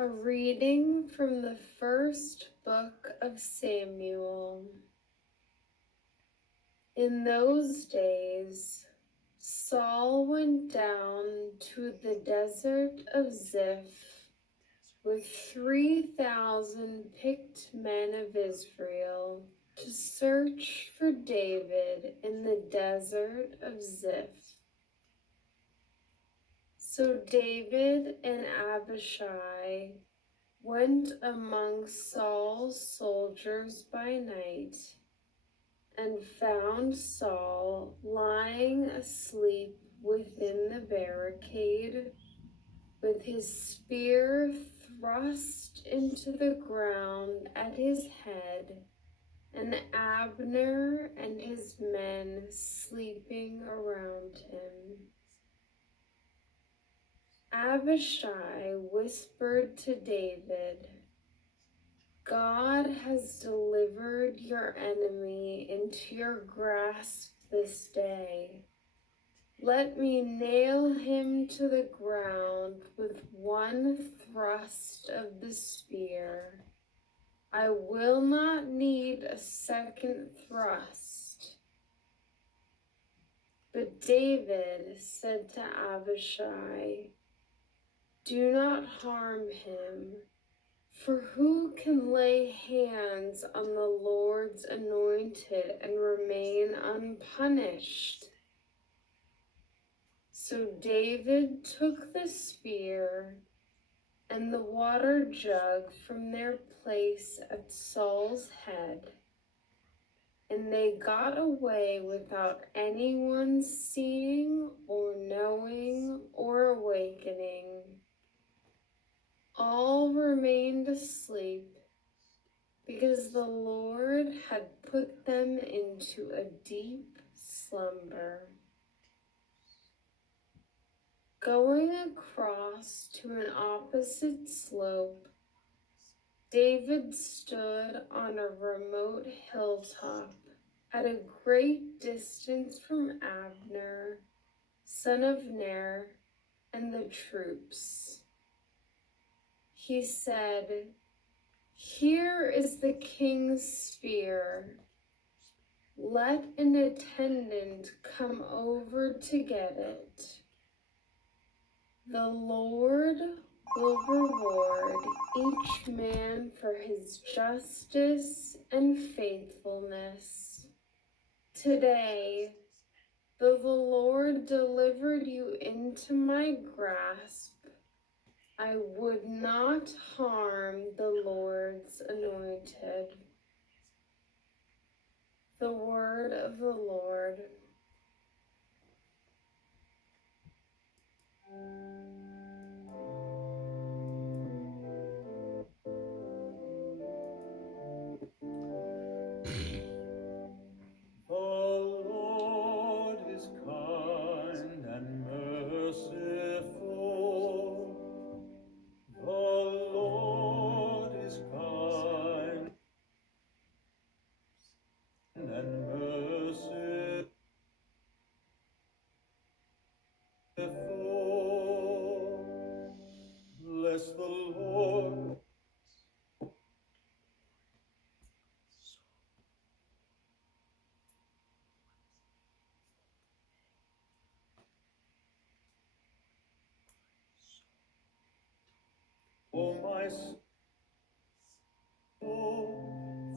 A reading from the first book of Samuel. In those days, Saul went down to the desert of Ziph with 3,000 picked men of Israel to search for David in the desert of Ziph. So David and Abishai went among Saul's soldiers by night and found Saul lying asleep within the barricade with his spear thrust into the ground at his head, and Abner and his men sleeping around him. Abishai whispered to David, "God has delivered your enemy into your grasp this day. Let me nail him to the ground with one thrust of the spear. I will not need a second thrust." But David said to Abishai, "Do not harm him, for who can lay hands on the Lord's anointed and remain unpunished?" So David took the spear and the water jug from their place at Saul's head, and they got away without anyone seeing or knowing or awakening. All remained asleep because the Lord had put them into a deep slumber. Going across to an opposite slope, David stood on a remote hilltop at a great distance from Abner, son of Ner, and the troops. He said, "Here is the king's spear. Let an attendant come over to get it. The Lord will reward each man for his justice and faithfulness. Today, though the Lord delivered you into my grasp, I would not harm the Lord's anointed." The word of the Lord. Bless the Lord. O my soul,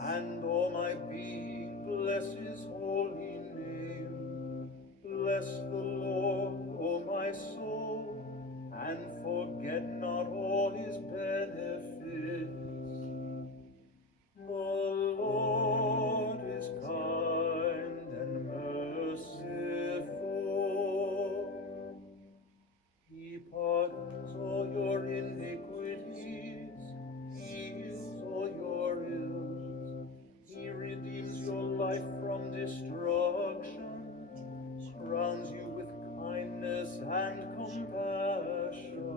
and all my being, bless his holy name. Bless the Lord, O my soul, and forget not all his benefits. The Lord is kind and merciful. He pardons all your iniquities, heals all your ills. He redeems your life from destruction, crowns you with kindness and compassion.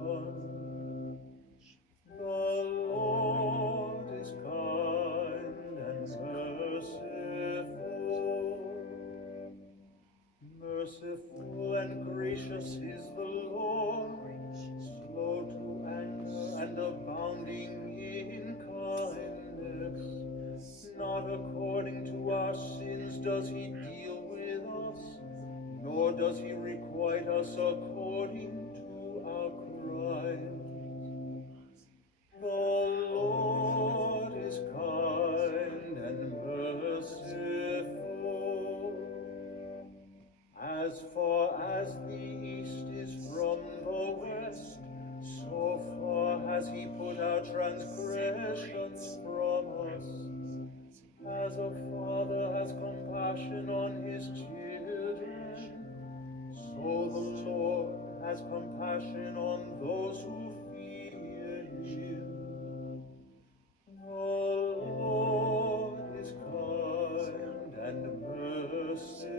The Lord is kind and merciful. Merciful and gracious is the Lord, slow to anger and abounding does he deal with us, nor does he requite us according to our crimes. The Lord is kind and merciful. As far as the east is from the west, so far has he put our transgressions from us. As a father has compassion on his children, so the Lord has compassion on those who fear him. The Lord is kind and merciful.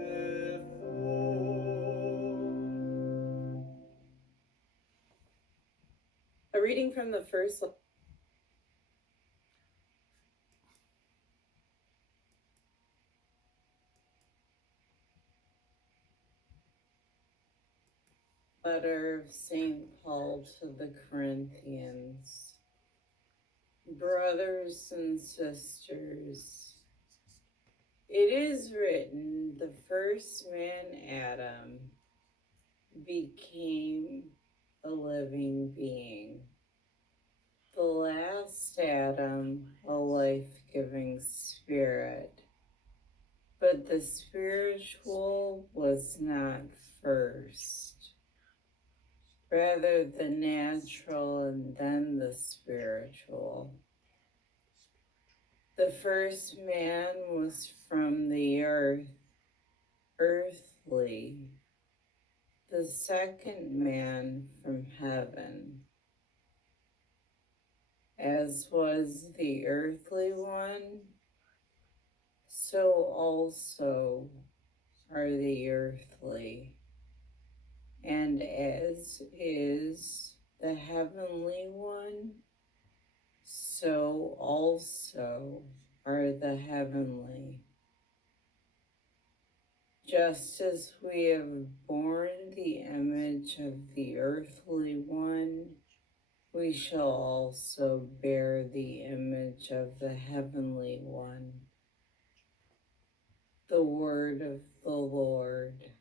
A reading from the first letter of St. Paul to the Corinthians. Brothers and sisters, it is written, the first man, Adam, became a living being. The last Adam, a life-giving spirit. But the spiritual was not first. Rather the natural and then the spiritual. The first man was from the earth, earthly. The second man from heaven. As was the earthly one, so also are the earthly. And as is the heavenly one, so also are the heavenly. Just as we have borne the image of the earthly one, we shall also bear the image of the heavenly one. The word of the Lord.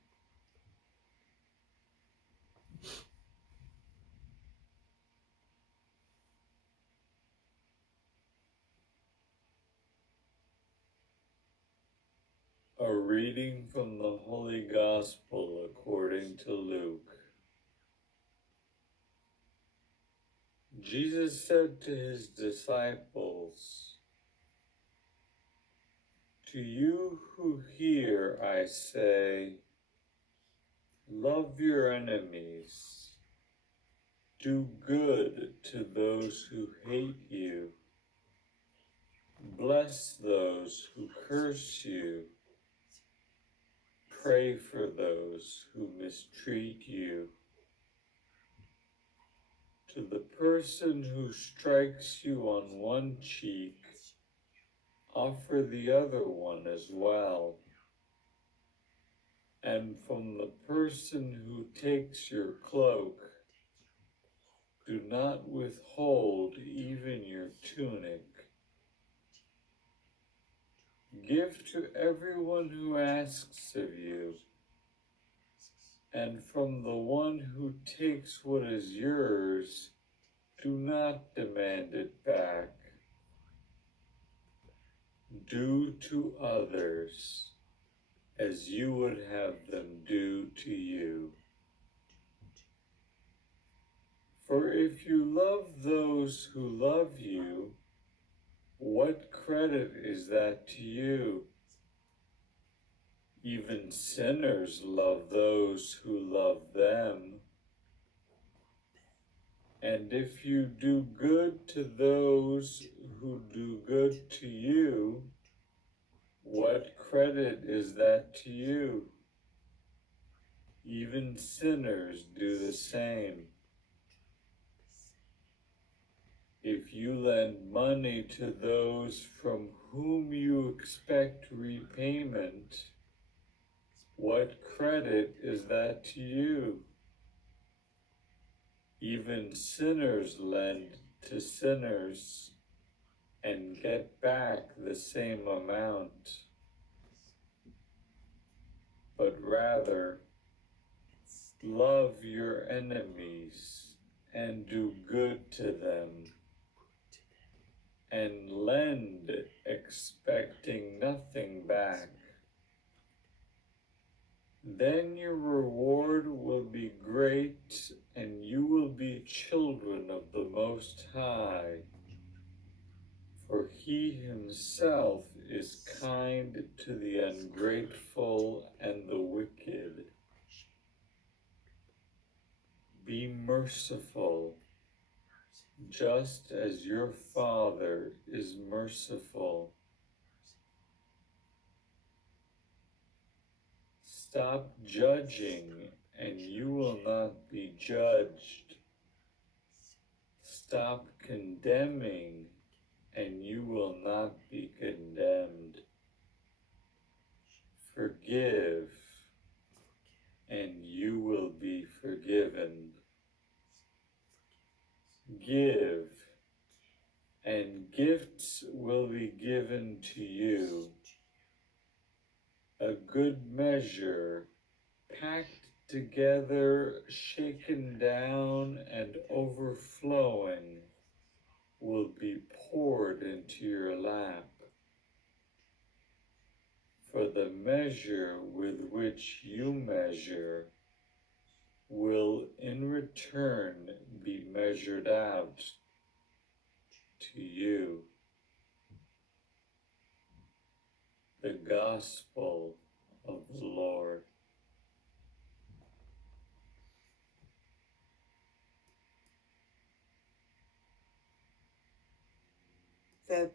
A reading from the Holy Gospel according to Luke. Jesus said to his disciples, "To you who hear, I say, love your enemies, do good to those who hate you, bless those who curse you, pray for those who mistreat you. To the person who strikes you on one cheek, offer the other one as well. And from the person who takes your cloak, do not withhold even your tunic. Give to everyone who asks of you, and from the one who takes what is yours, do not demand it back. Do to others as you would have them do to you. For if you love those who love you, what credit is that to you? Even sinners love those who love them. And if you do good to those who do good to you, what credit is that to you? Even sinners do the same. If you lend money to those from whom you expect repayment, what credit is that to you? Even sinners lend to sinners and get back the same amount. but rather love your enemies and do good to them, and lend expecting nothing back. Then your reward will be great, and you will be children of the Most High, for He Himself is kind to the ungrateful and the wicked. Be merciful, just as your Father is merciful. Stop judging, and you will not be judged. Stop condemning, and you will not be condemned. Forgive, and you will be forgiven. Give, and gifts will be given to you. A good measure, packed together, shaken down, and overflowing, will be poured into your lap. For the measure with which you measure will in return be measured out to you. The Gospel of the Lord. The